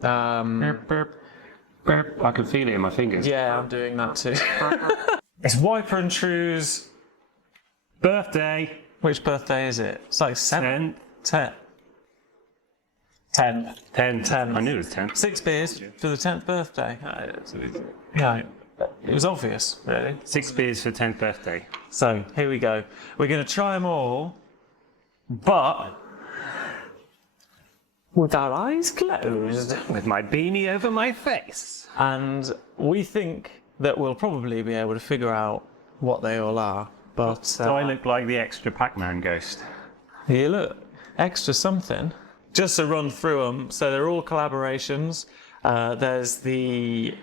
Burp, burp, burp. I can feel it in my fingers. Yeah, I'm doing that too. It's Wiper and True's Birthday. Which birthday is it? It's like 7th. 10th. 10th. I knew it was 10. 6 beers for the 10th birthday. Yeah, it was obvious, really. 6 beers for 10th birthday. So, here we go. We're going to try them all, but with our eyes closed. With my beanie over my face. And we think that we'll probably be able to figure out what they all are. But Do I look like the extra Pac-Man ghost? you look extra something. Just to run through them, so they're all collaborations. There's the,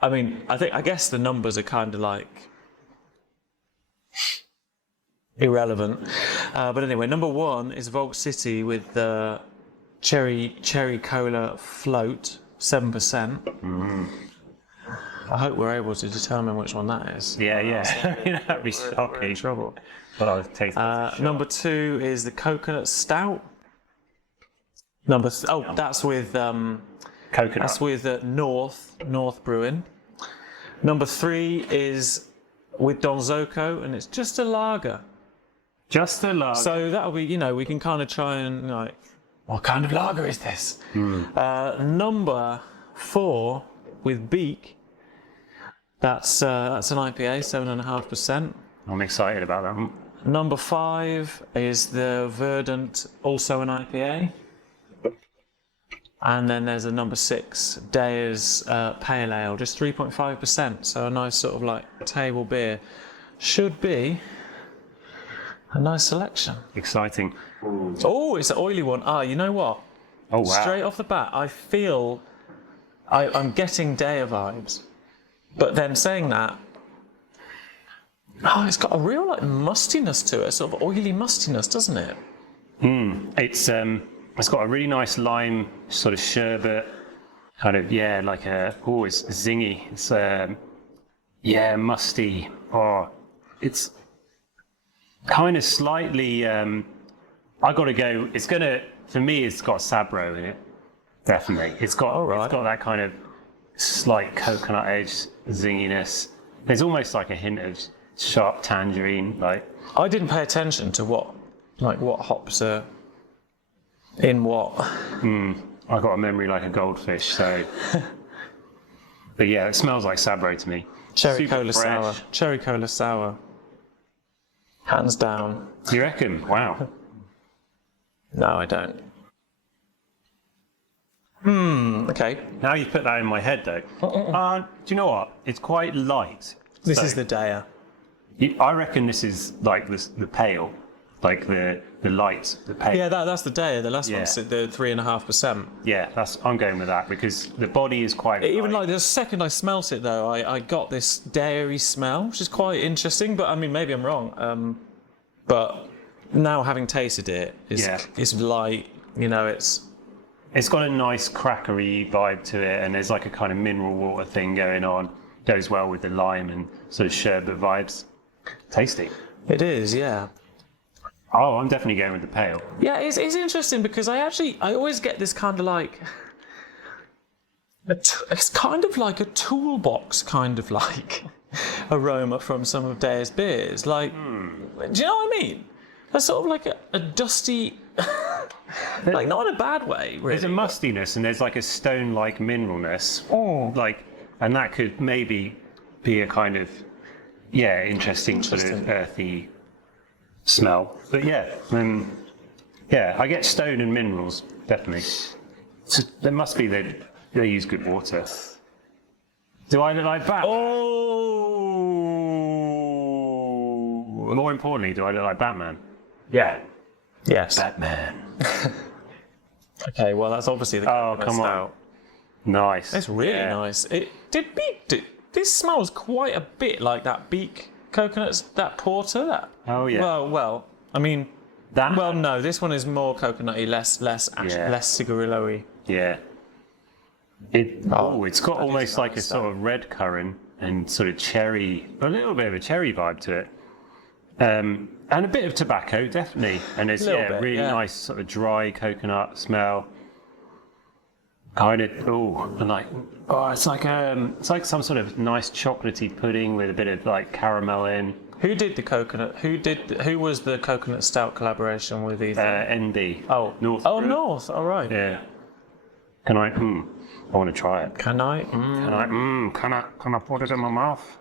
I guess the numbers are kind of like irrelevant. But anyway, number 1 is Vault City with the cherry cola float, 7%. I hope we're able to determine which one that is. Yeah. That'd be shocking. Trouble. But I was tasting Number 2 is the coconut stout. That's with coconut. That's with North Brewing. Number 3 is with Donzoko, and it's just a lager. Just a lager. So that'll be, we can kind of try and like, what kind of lager is this? Number 4 with Beak. That's an IPA, 7.5%. I'm excited about that one. Number 5 is the Verdant, also an IPA. And then there's a number 6, Deya's Pale Ale, just 3.5%. So a nice sort of like table beer. Should be a nice selection. Exciting. Oh, it's an oily one. You know what? Oh, wow. Straight off the bat, I feel I'm getting Deya vibes. But then saying that, it's got a real like mustiness to it, sort of oily mustiness, doesn't it? It's got a really nice lime sort of sherbet, kind of, like it's zingy. It's, musty. It's kind of slightly, I got to go, for me, it's got Sabro in it. Definitely. It's got that kind of slight coconut edge, zinginess. There's almost like a hint of sharp tangerine. I didn't pay attention to what hops are in what. I got a memory like a goldfish, so. But yeah, it smells like Sabro to me. Cherry cola sour. Hands down. You reckon? Wow. No, I don't. Okay. Now you put that in my head, though. Do you know what? It's quite light. This is the Deya. I reckon this is like the pale, like the light, the pale. Yeah, that's the Deya. The last one's the 3.5%. Yeah, I'm going with that because the body is quite. Even like the second I smelt it, though, I got this dairy smell, which is quite interesting. But I mean, maybe I'm wrong. But now having tasted it, it's light. It's got a nice crackery vibe to it, and there's like a kind of mineral water thing going on. Goes well with the lime and sort of sherbet vibes. Tasty. It is, yeah. Oh, I'm definitely going with the pale. Yeah, it's interesting because I always get this kind of like, it's kind of like a toolbox kind of like aroma from some of Deya's beers. Like, do you know what I mean? That's sort of like a dusty, like not in a bad way, really. There's a mustiness and there's like a stone-like mineralness. And that could maybe be a kind of, interesting sort of earthy smell. But I get stone and minerals, definitely. So there must be, they use good water. Do I look like Batman? Oh! More importantly, do I look like Batman? Yeah. Yes. Batman. Okay, well that's obviously the come on. Nice. It's really nice. This smells quite a bit like that Beak coconuts, that porter. Oh yeah. Well. I mean, that. Well, no. This one is more coconutty, less cigarillo-y. Yeah. It's got almost like a sort of red currant and sort of cherry, a little bit of a cherry vibe to it, and a bit of tobacco, definitely. And it's really nice sort of dry coconut smell. kind of it's like some sort of nice chocolatey pudding with a bit of like caramel in. Who did the coconut? Who was the coconut stout collaboration with these? NB. Oh, North. Oh, Brew. North. All right. Yeah. Can I? I want to try it. Can I? Can I put it in my mouth?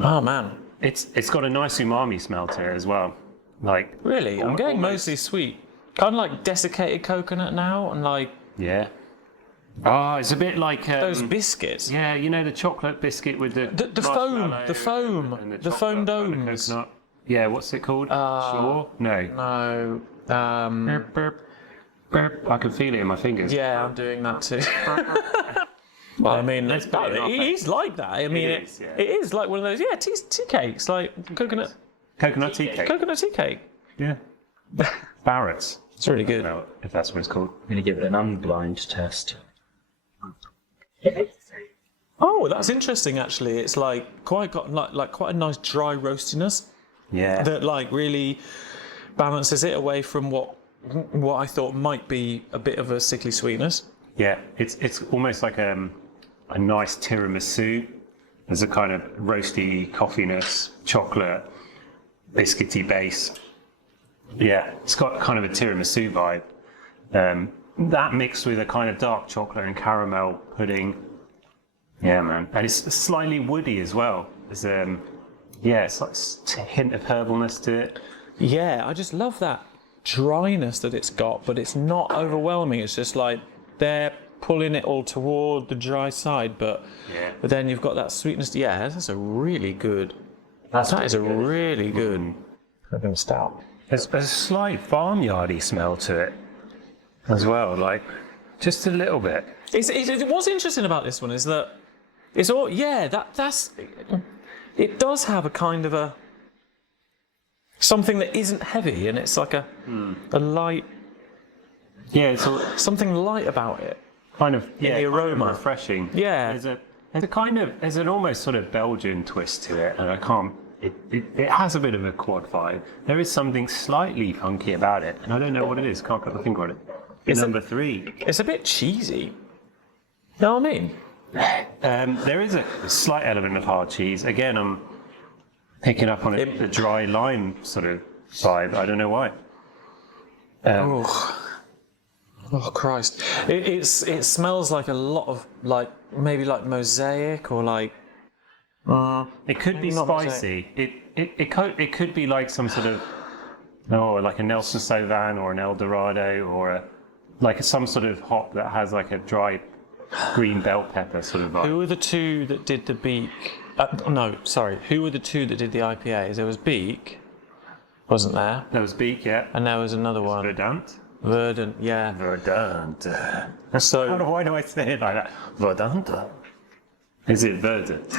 Oh man. It's got a nice umami smell to it as well. Like Really? I'm getting mostly sweet. Kind of like desiccated coconut now, and like yeah. Oh, it's a bit like those biscuits. yeah, you know the chocolate biscuit with the foam, marshmallow the foam, and the foam chocolate and the domes. coconut. Yeah, what's it called? Sure? No. No. Burp, burp, burp. I can feel it in my fingers. Yeah, I'm doing that too. Well, I mean, Let's put it in our it is like that. I mean, it is, is like one of those. Yeah, tea cakes, like coconut Coconut tea cake. coconut tea cake. Yeah. Barrett's. It's really good. No, if that's what it's called. I'm going to give it an unblind test. Oh, that's interesting. Actually, it's like quite a nice dry roastiness Yeah. that like really balances it away from what I thought might be a bit of a sickly sweetness. Yeah. It's almost like a nice tiramisu. There's a kind of roasty coffiness, chocolate, biscuity base. Yeah, it's got kind of a tiramisu vibe. That mixed with a kind of dark chocolate and caramel pudding. Yeah, man. And it's slightly woody as well. It's it's like a hint of herbalness to it. Yeah, I just love that dryness that it's got, but it's not overwhelming. It's just like they're pulling it all toward the dry side, but then you've got that sweetness. Yeah, that's a really good. That is a really good stout. There's a slight farmyardy smell to it as well, like just a little bit. What's interesting about this one is that it's all it does have a kind of a something that isn't heavy, and it's like a light Yeah, it's something light about it. kind of the aroma. refreshing. Yeah. There's an almost sort of Belgian twist to it, and I can't. It has a bit of a quad vibe. There is something slightly funky about it, and I don't know what it is. Can't put my finger on it. It's number 3. It's a bit cheesy. You know what I mean? There is a slight element of hard cheese. Again, I'm picking up on it, the dry lime sort of vibe. I don't know why. Oh Christ! It smells like a lot of maybe like mosaic or like. It could be not spicy. It could be like some sort of like a Nelson Sauvin or an El Dorado or some sort of hop that has like a dry green bell pepper sort of vibe. Who were the two that did the Beak? Who were the two that did the IPAs? There was Beak, wasn't there? There was Beak, yeah. And there was another one. Verdant. Verdant, yeah. Verdant. So Why do I say it like that? Verdant. Is it Verdant?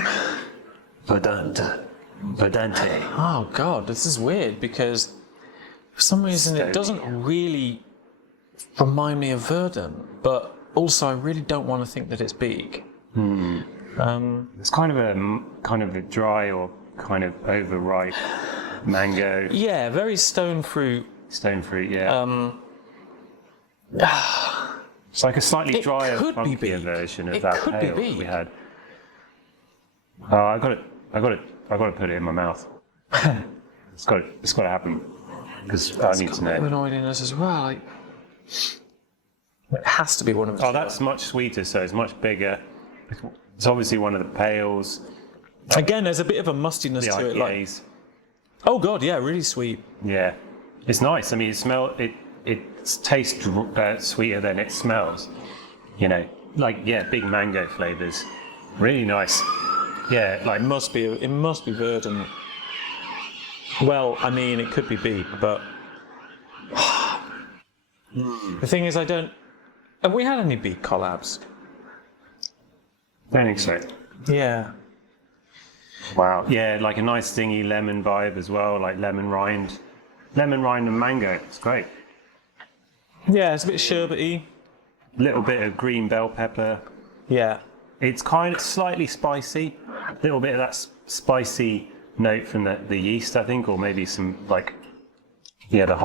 Verdant. Verdante. oh god, this is weird because for some reason it doesn't really remind me of Verdant, but also I really don't want to think that it's Beak. It's kind of a dry or kind of overripe mango. Yeah, very stone fruit. Stone fruit, yeah. It's like a slightly It drier, could be funkier Beak. version of It that could be pale Beak. we had. Oh, I got to put it in my mouth. It's got to happen because I need to know. Annoyingness as well. It has to be one of the Oh, that's much sweeter, so it's much bigger. It's obviously one of the pales, Again, there's a bit of a mustiness the to it. Like, IPAs. oh god, yeah, really sweet. Yeah, it's nice. I mean, it tastes sweeter than it smells. You know, big mango flavors, really nice. Yeah, It must be Verdant. Well, I mean, it could be Beak, but the thing is, have we had any Beak collabs? don't think so. Yeah. Wow. Yeah, like a nice stingy lemon vibe as well, like lemon rind and mango. It's great. Yeah, it's a bit sherbety. Little bit of green bell pepper. Yeah. It's kind of slightly spicy. A little bit of that spicy note from the yeast, I think, or maybe some the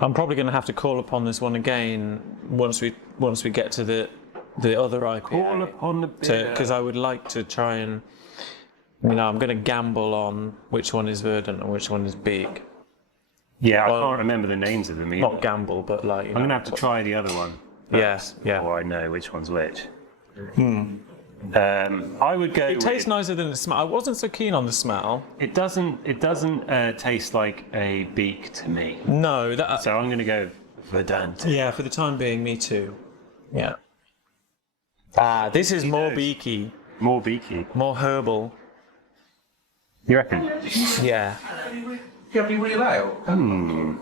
I'm probably going to have to call upon this one again once we get to the other IPA. Call upon the beer. Because I would like to try and, I'm going to gamble on which one is Verdant and which one is Beak. Yeah, I can't remember the names of them either. Not gamble, but like. I'm going to have to try the other one. Yeah. Before I know which one's which. I would go. It tastes nicer than the smell. I wasn't so keen on the smell. It doesn't taste like a Beak to me. No, So I'm going to go Verdant. Yeah, for the time being, me too. Yeah. This is more beaky, More beaky. more herbal. You reckon? Yeah. Do you have any real ale?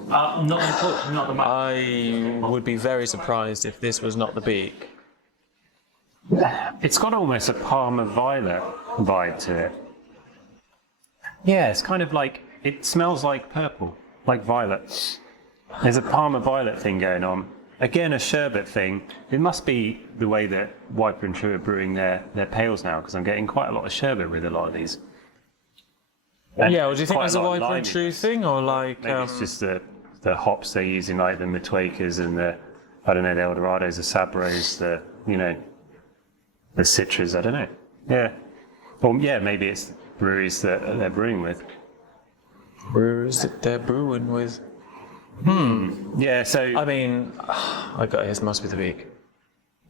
Not the I would be very surprised if this was not the Beak. It's got almost a Parma Violet vibe to it. Yeah, it's kind of like, it smells like purple, like violet. There's a Parma Violet thing going on. Again, a sherbet thing. It must be the way that Wiper and True are brewing their pales now, because I'm getting quite a lot of sherbet with a lot of these. And Yeah, well, do you think quite that's a lot of Wiper lime and in True it. thing, or like... Maybe it's just the hops they're using, like the Matuekas and the Eldorados, the Sabros, the Citras, I don't know. Yeah. Or yeah, maybe it's breweries that they're brewing with. Brewers that they're brewing with. Yeah, so... I mean, I got it must be the Beak.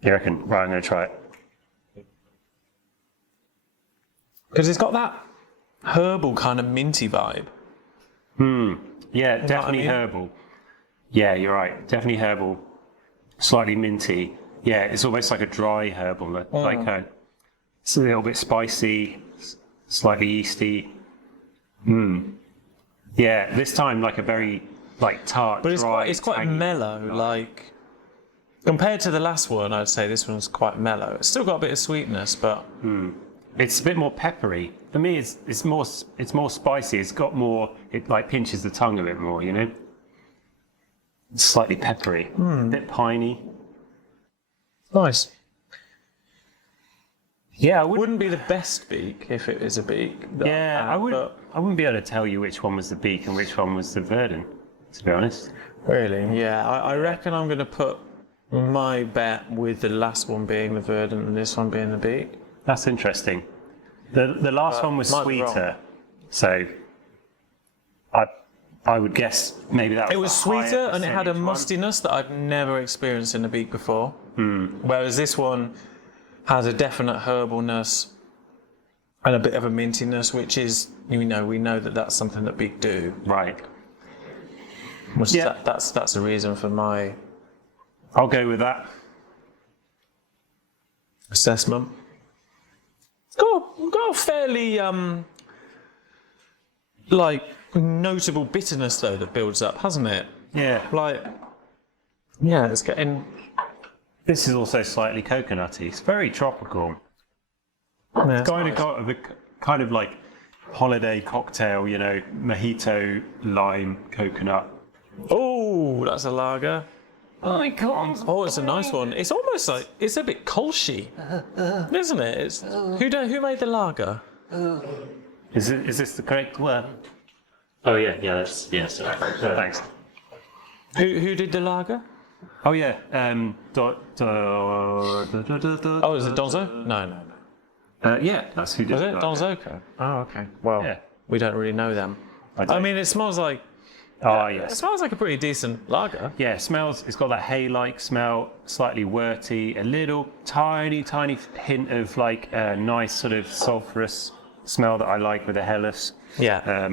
You reckon? Right, I'm going to try it. Because it's got that herbal kind of minty vibe. Yeah, what I definitely mean? herbal. Yeah, you're right. Definitely herbal. Slightly minty. Yeah, it's almost like a dry herbal. Like it's a little bit spicy, slightly yeasty. Yeah, this time like a very tart, But it's dry. quite tangy. mellow, like... Compared to the last one, I'd say this one's quite mellow. It's still got a bit of sweetness, but... It's a bit more peppery. For me, it's more spicy. It's got more. It like pinches the tongue a bit more. You know. It's slightly peppery, a bit piney. Nice. Yeah, I Wouldn't be the best Beak if it is a Beak. Yeah, I would. but- I wouldn't be able to tell you which one was the Beak and which one was the Verdant. To be honest. Really? Yeah, I reckon I'm going to put my bet with the last one being the Verdant and this one being the Beak. That's interesting. The last one was might be sweeter, so I would guess maybe that was It was the higher sweeter and it had a percentage one. mustiness that I've never experienced in a Beak before. Whereas this one has a definite herbalness and a bit of a mintiness, which is, we know that that's something that Beak do. Right. Which Yeah. that's the reason for my I'll go with that. assessment. It's got a fairly notable bitterness though that builds up, hasn't it? Yeah. It's getting. This is also slightly coconutty. It's very tropical. Yeah, Kind of like holiday cocktail, mojito, lime, coconut. Oh, that's a lager. I can't. Oh, it's a nice one. It's almost like it's a bit Kolschi, isn't it? Who made the lager? Is this the correct word? Oh yeah, that's Thanks. Who did the lager? Oh yeah. Oh, is it Donzo? No. Yeah, that's who did Was it it. Donzoko? Oh, okay. Well, Yeah. we don't really know them. I don't. I mean, it smells like Oh it yes. smells like a pretty decent lager. Yeah, smells. It's got that hay-like smell, slightly worty, a little tiny hint of like a nice sort of sulphurous smell that I like with the Hellas. Yeah.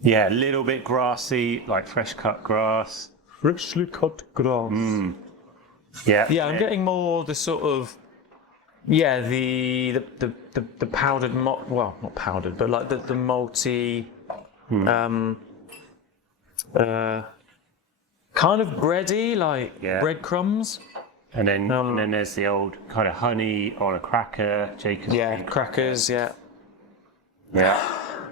Yeah, a little bit grassy, like fresh cut grass. Freshly cut grass. Yeah. Yeah, I'm getting more the sort of the powdered malt. Well, not powdered, but like the malty, kind of bready, like Yeah. breadcrumbs. And then there's the old kind of honey on a cracker, Jacob's. Yeah, crackers. Yeah. Yeah.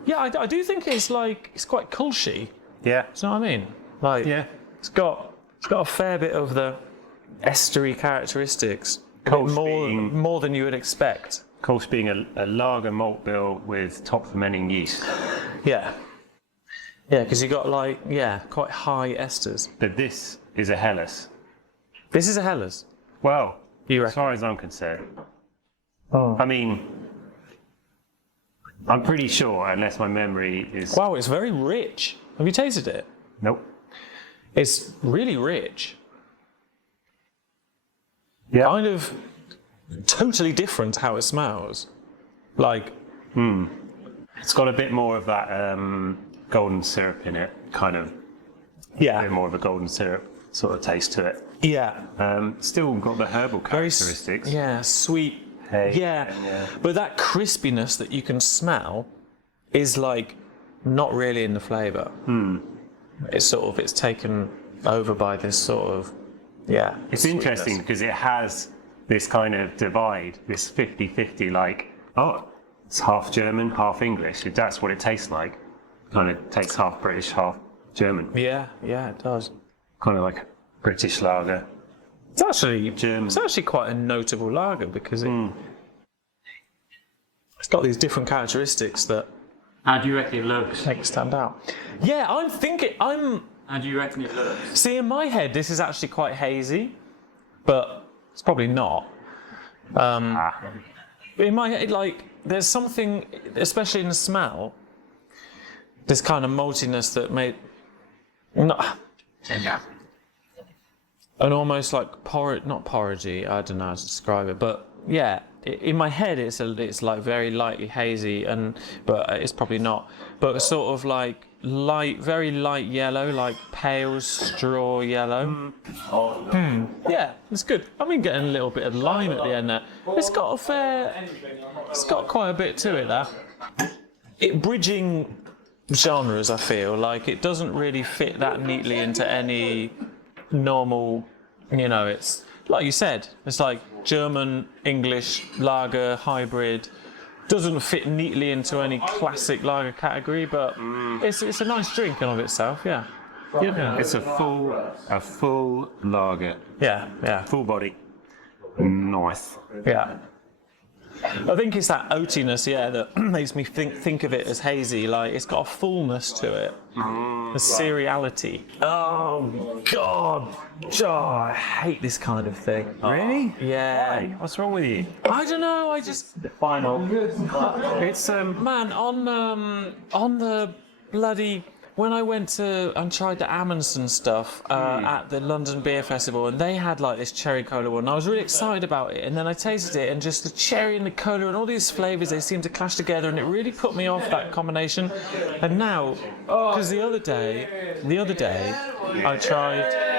Yeah, I do think it's quite Kolschi. Yeah. Do you know what I mean? Like, Yeah. it's got a fair bit of the estery characteristics. Kolsch being- More than you would expect. Kolsch being a lager malt bill with top fermenting yeast. Yeah. Yeah, because you got like quite high esters. But this is a Helles. This is a Helles. Well, You as reckon? far as I'm concerned, Oh. I mean, I'm pretty sure, unless my memory is Wow, it's very rich. Have you tasted it? nope. It's really rich. Yeah. Kind of totally different to how it smells. Like, It's got a bit more of that golden syrup in it, kind of. A bit more of a golden syrup sort of taste to it. yeah. Still got the herbal Very characteristics. Yeah, sweet. Hey, Yeah. yeah. But that crispiness that you can smell is like not really in the flavour. It's taken over by this sort of It's sweetness. interesting because it has this kind of divide, this 50-50, like, oh, it's half German, half English. That's what it tastes like. Kind of tastes half British, half German. Yeah, it does. Kind of like British lager. It's actually German. It's actually quite a notable lager because it's got these different characteristics that How do you reckon it looks? make it stand out. Yeah, How do you reckon it looks? See, in my head, this is actually quite hazy, but it's probably not. In my head, like, there's something, especially in the smell, this kind of maltiness that and almost like not porridgey. I don't know how to describe it, but yeah, in my head, it's like very lightly hazy, but it's probably not. But sort of like very light yellow, like pale straw yellow. Yeah, it's good. I've been getting a little bit of lime at the end there. It's got quite a bit to it there. It bridging genres, I feel like it doesn't really fit that neatly into any normal. It's like you said. It's like German, English, lager, hybrid. Doesn't fit neatly into any classic lager category, but it's a nice drink in of itself. Yeah. It's a full lager, Yeah. full body. Nice. Yeah. I think it's that oatiness, that makes me think of it as hazy. Like it's got a fullness to it, a cereality. Oh God, I hate this kind of thing. Really? Yeah. Hey, what's wrong with you? I don't know. I just It's man on the bloody. When I went to and tried the Amundsen stuff at the London Beer Festival, and they had like this cherry cola one, and I was really excited about it. And then I tasted it, and just the cherry and the cola and all these flavours, they seemed to clash together, and it really put me off that combination. And now, because the other day, I tried.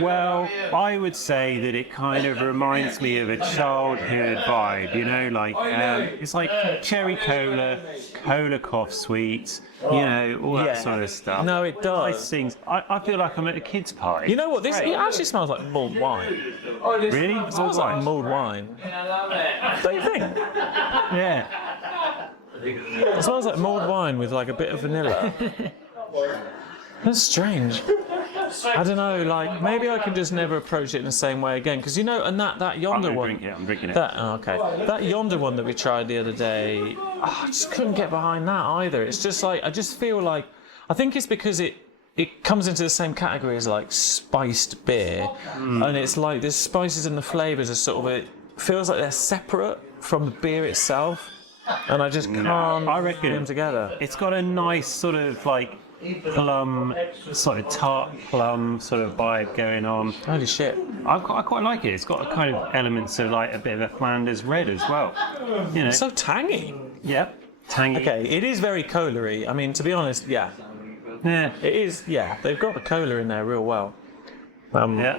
Well, I would say that it kind of reminds me of a childhood vibe, it's like cherry cola cough sweets, all that sort of stuff. No, it Nice does. things. I feel like I'm at a kid's party. You know what? It actually smells like mulled wine. Really? It smells like mulled wine. Don't you think? Yeah. It smells like mulled wine with like a bit of vanilla. That's strange. I don't know, like maybe I can just never approach it in the same way again. Because and that yonder one. I'm drinking it. That yonder one that we tried the other day, I just couldn't get behind that either. It's just like I just feel like I think it's because it comes into the same category as like spiced beer, and it's like the spices and the flavours are sort of it feels like they're separate from the beer itself, and I just can't. I reckon put them together. It's got a nice sort of like plum, sort of tart plum sort of vibe going on. Holy shit! I quite like it. It's got a kind of elements of like a bit of a Flanders red as well. It's so tangy. Yeah, tangy. Okay, it is very cola-y. I mean, to be honest, yeah, Yeah. it is. Yeah, they've got the cola in there real well. Yeah.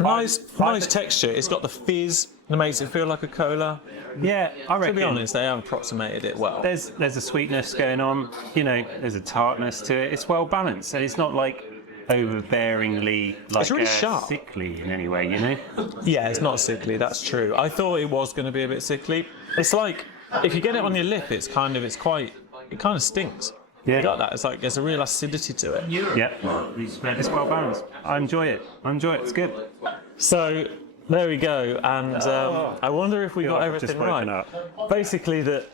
Nice texture. It's got the fizz that makes it feel like a cola. Yeah, I To reckon. be honest, they have approximated it well. There's a sweetness going on. There's a tartness to it. It's well balanced, and it's not like overbearingly like really sharp. sickly in any way. Yeah, it's not sickly. That's true. I thought it was going to be a bit sickly. It's like if you get it on your lip, it kind of stinks. Yeah. You got that. It's like there's a real acidity to it. Yeah. It's well balanced. I enjoy it. It's good. So there we go. And I wonder if we got I've just everything right. woken up. Basically, that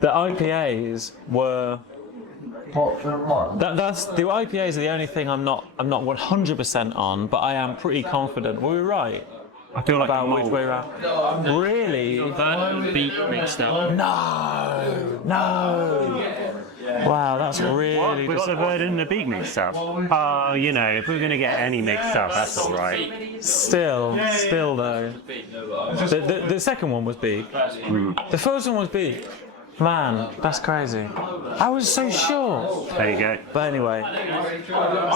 the IPAs were. That's the IPAs are the only thing I'm not 100% on, but I am pretty confident. Were we right? I feel like About which way around? Really? Verdant, Beak mixed up. No. Wow, that's really. We've got the Verdant and the Beak mixed up. Oh, you know, if we're going to get any mixed up, that's all right. Still though. The second one was Beak. The first one was Beak. Man, that's crazy. I was so sure. There you go. But anyway,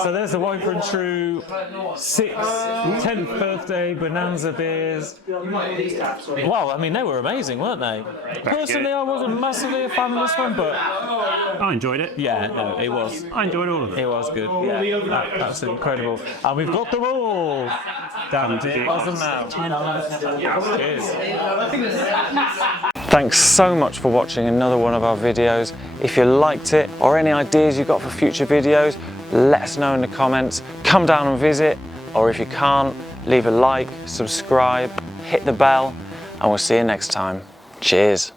so there's the Wiper and True 10th birthday Bonanza beers. Well, I mean, they were amazing, weren't they? Personally, I wasn't massively a fan of this one, but I enjoyed it. yeah, no, it was. I enjoyed all of It it. was good. Yeah, that's incredible. And we've got them all. Damn, Beercosm now. Cheers. Thanks so much for watching another one of our videos. If you liked it or any ideas you've got for future videos, let us know in the comments. Come down and visit, or if you can't, leave a like, subscribe, hit the bell, and we'll see you next time. Cheers.